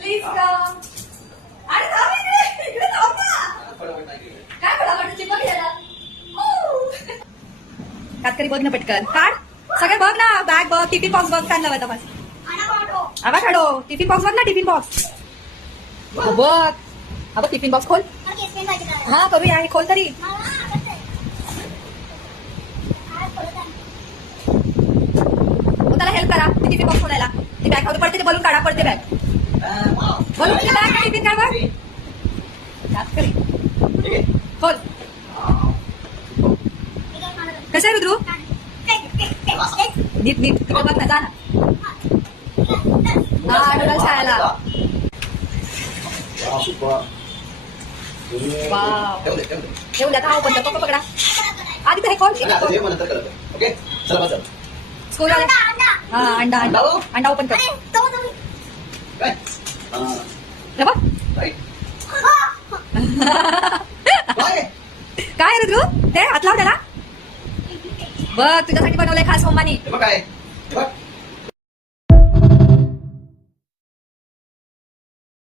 Please come. अरे थांब इकडे, इकडे थांब ना. काय फटाफट चिपक घ्यायला. कातकरी बघ ना पटकन काढ सगळे बघ ना. बॅग बघ, टिफिन बॉक्स बघ, काढला होता बस. आवाज काढो. टिफिन बॉक्स बघ ना, टिफिन बॉक्स बघ. हा बघ टिफिन बॉक्स खोल. हा करूया, हे खोल तरी. त्याला हेल्प करा टिफिन बॉक्स खोलायला. ती बॅग खाली पडते, ते बलून काढा. पडते बॅग. बलून बॅग का टिफिन काय बघ. कातकरी खोल. कसं आहे रुद्रू. नीट नीट तिकडे बघ ना, जा ना. हा नूडल्स खायला. वाव ठेवून द्या. हा ओपन कर. पकडा आधी तर हे खोल. स्कूल आला. हा अंडा अंडा अंडा ओपन कर. काय रुद्रू ते हात लाव त्याला. बघ तुझ्यासाठी बनवलंय खास मम्मानी. काय